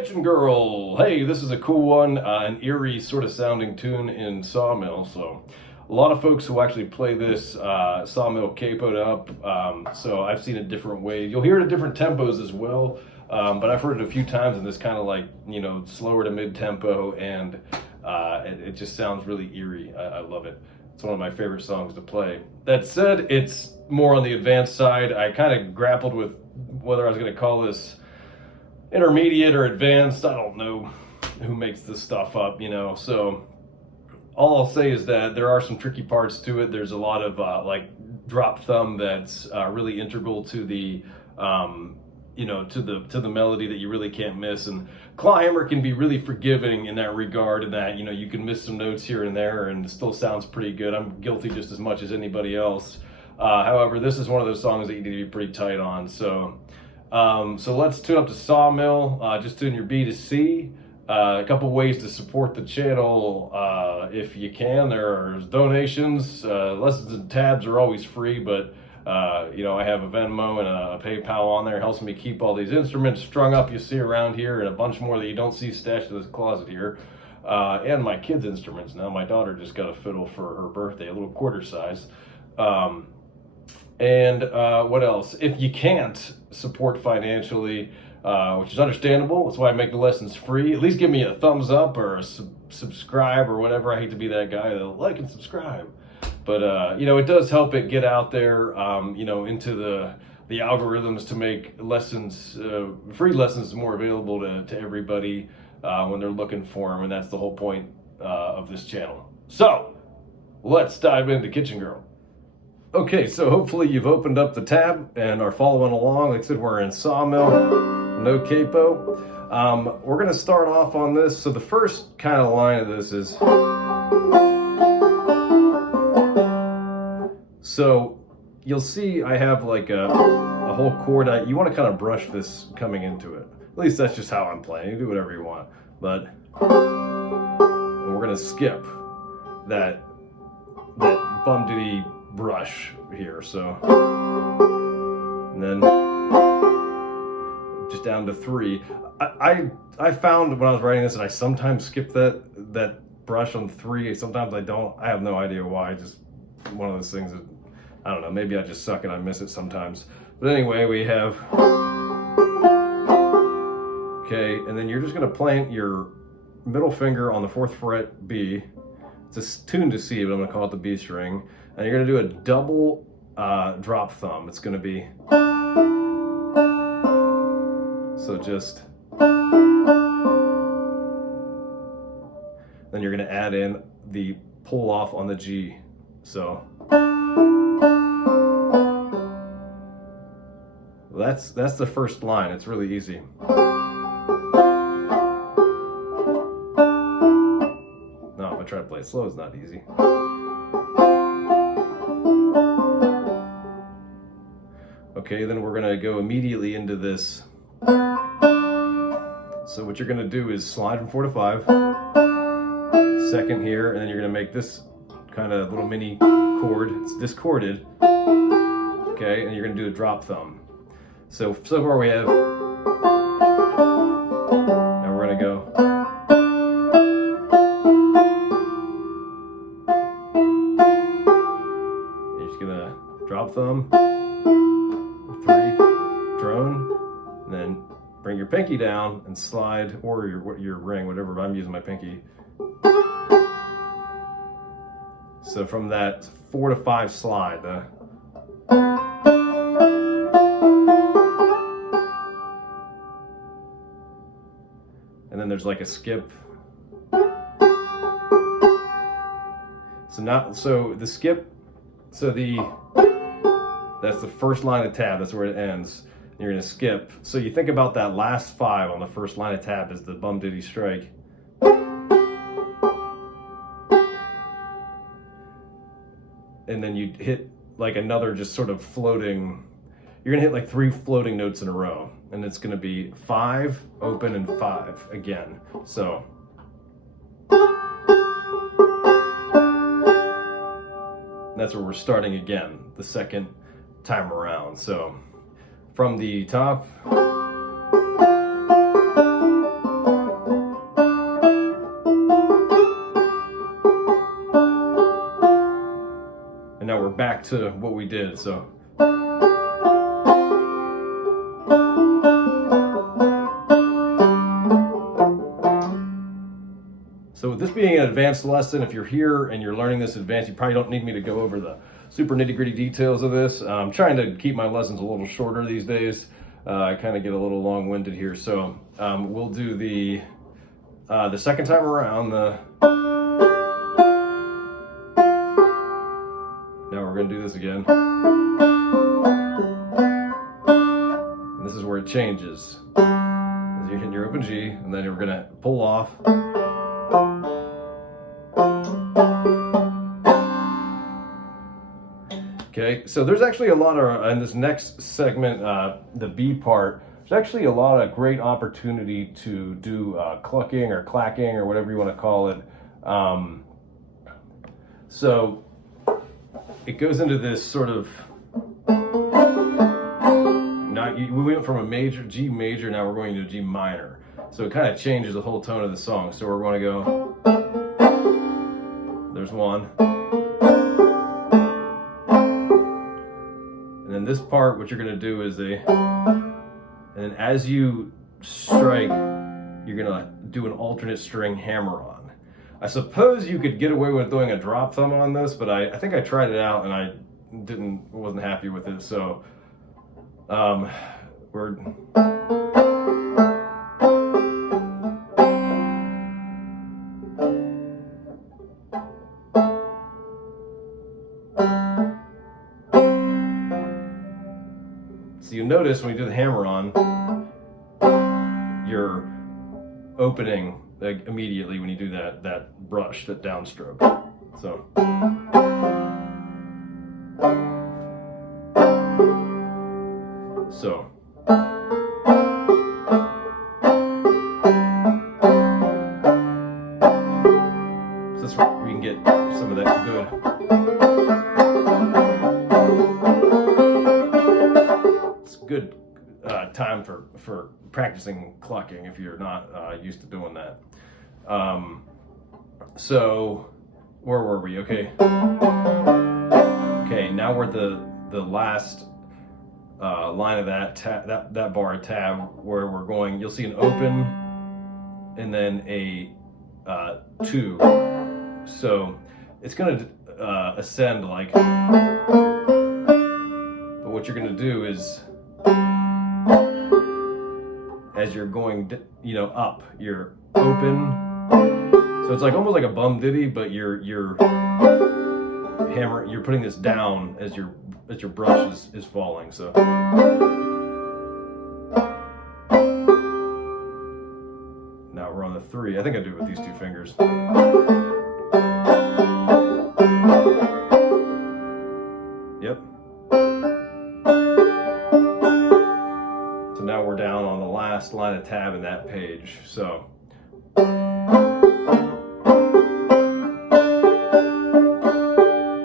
Kitchen Girl. Hey, this is a cool one, an eerie sort of sounding tune in Sawmill. So a lot of folks who actually play this Sawmill capoed up. So I've seen it different ways. You'll hear it at different tempos as well. But I've heard it a few times in this kind of like, slower to mid tempo, and it just sounds really eerie. I love it. It's one of my favorite songs to play. That said, it's more on the advanced side. I kind of grappled with whether I was going to call this intermediate or advanced. I don't know who makes this stuff up, So all I'll say is that there are some tricky parts to it. There's a lot of like drop thumb that's really integral to the to the melody that you really can't miss. And Clawhammer can be really forgiving in that regard, in that you can miss some notes here and there and it still sounds pretty good. I'm guilty just as much as anybody else. However, this is one of those songs that you need to be pretty tight on. So let's tune up to Sawmill. Just tune your B to C. A couple ways to support the channel if you can. There's donations. Lessons and tabs are always free, but I have a Venmo and a PayPal on there. It helps me keep all these instruments strung up you see around here, and a bunch more that you don't see stashed in this closet here. And my kids' instruments. Now my daughter just got a fiddle for her birthday, a little quarter size. And what else? If you can't support financially, which is understandable, that's why I make the lessons free. At least give me a thumbs up or a subscribe or whatever. I hate to be that guy that'll like and subscribe. But, it does help it get out there, into the algorithms to make lessons, free lessons more available to everybody when they're looking for them. And that's the whole point of this channel. So let's dive into Kitchen Girl. Okay, so hopefully you've opened up the tab and are following along. Like I said, we're in Sawmill, no capo. We're going to start off on this. So the first kind of line of this is... So you'll see I have like a whole chord. You want to kind of brush this coming into it. At least that's just how I'm playing. You do whatever you want. And we're going to skip that bum-diddy brush here. So, and then just down to 3. I found when I was writing this that I sometimes skip that brush on 3. Sometimes I don't. I have no idea why. Just one of those things that, I don't know, maybe I just suck and I miss it sometimes. But anyway, we have, okay, and then you're just going to plant your middle finger on the 4th fret B. It's a tune to C, but I'm going to call it the B string. And you're going to do a double drop thumb. It's going to be, so just, then you're going to add in the pull off on the G. So that's the first line. It's really easy. Now if I try to play it slow, it's not easy. Okay, then we're gonna go immediately into this. So what you're gonna do is slide from 4 to 5, 2nd here, and then you're gonna make this kind of little mini chord. It's discorded. Okay, and you're gonna do a drop thumb. So far we have, now we're gonna go. You're just gonna drop thumb, 3, drone, and then bring your pinky down and slide, or your ring, whatever, but I'm using my pinky. So from that 4 to 5 slide, and then there's like a skip. So the skip, that's the first line of tab, that's where it ends. And you're gonna skip. So you think about that last 5 on the first line of tab as the bum diddy strike. And then you hit like another just sort of floating, you're gonna hit like 3 floating notes in a row. And it's gonna be 5, open, and 5 again. So. That's where we're starting again, the second time around. So from the top, back to what we did. So. So with this being an advanced lesson, if you're here and you're learning this advanced, you probably don't need me to go over the super nitty-gritty details of this. I'm trying to keep my lessons a little shorter these days. I kind of get a little long-winded here. So we'll do the second time around. Now we're going to do this again. And this is where it changes. You're hitting your open G, and then we're going to pull off. Okay, so there's actually a lot of, in this next segment, the B part, there's actually a lot of great opportunity to do clucking or clacking or whatever you want to call it. So it goes into this sort of, we went from a major, G major, now we're going to G minor. So it kind of changes the whole tone of the song. So we're going to go, there's one. And then this part, what you're going to do is and then as you strike, you're going to do an alternate string hammer on. I suppose you could get away with doing a drop thumb on this, but I think I tried it out and I wasn't happy with it. So we're... So you notice when we do the hammer on, you're opening like, immediately when you do that brush, that downstroke. So. So. So that's where we can get some of that good. Good time for practicing clucking if you're not used to doing that. So where were we? Okay. Okay, now we're at the last line of that bar tab where we're going. You'll see an open and then a 2. So it's going to ascend like. But what you're going to do is. As you're going, up, you're open. So it's like almost like a bum ditty, but you're putting this down as your brush is falling. So now we're on the 3. I think I do it with these 2 fingers. Yep. So now we're down on the last line of tab in that page. So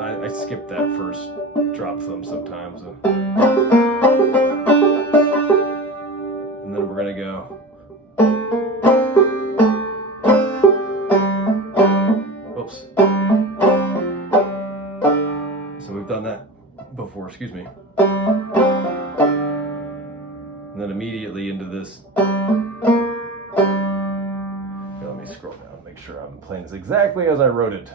I skip that first drop thumb sometimes. And then we're going to go. Whoops. So we've done that before, excuse me. And then immediately into this. Okay, let me scroll down, make sure I'm playing this exactly as I wrote it.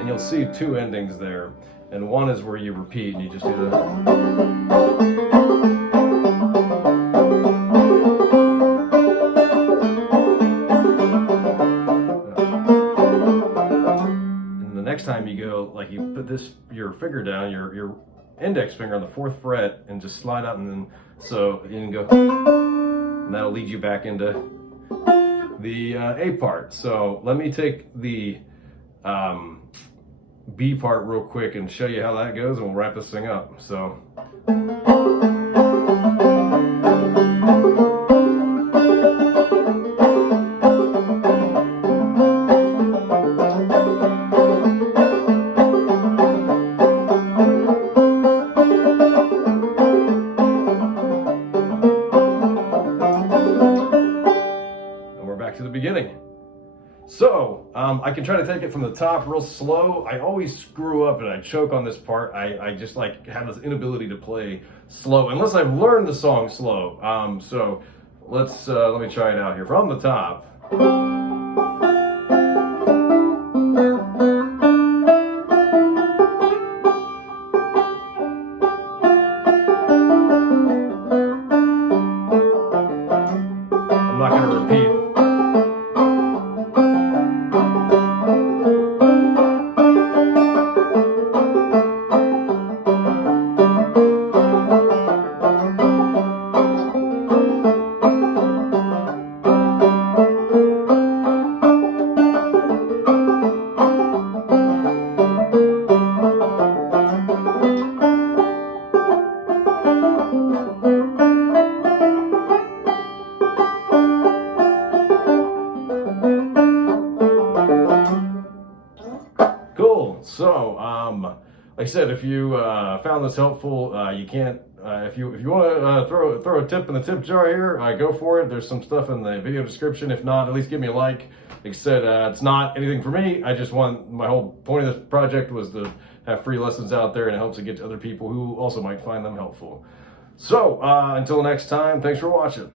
And you'll see 2 endings there. And one is where you repeat and you just do the. Next time you go, like you put your finger down, your index finger on the 4th fret, and just slide out, and then so you can go, and that'll lead you back into the A part. So let me take the B part real quick and show you how that goes, and we'll wrap this thing up. So. To the beginning. I can try to take it from the top real slow. I always screw up and I choke on this part. I just like have this inability to play slow unless I've learned the song slow. So let me try it out here from the top. I'm not going to repeat. Cool. So, like I said, if you found this helpful, you can't. If you want to throw a tip in the tip jar here, go for it. There's some stuff in the video description. If not, at least give me a like. Like I said, it's not anything for me. I just want, my whole point of this project was to have free lessons out there, and it helps to get to other people who also might find them helpful. So, until next time, thanks for watching.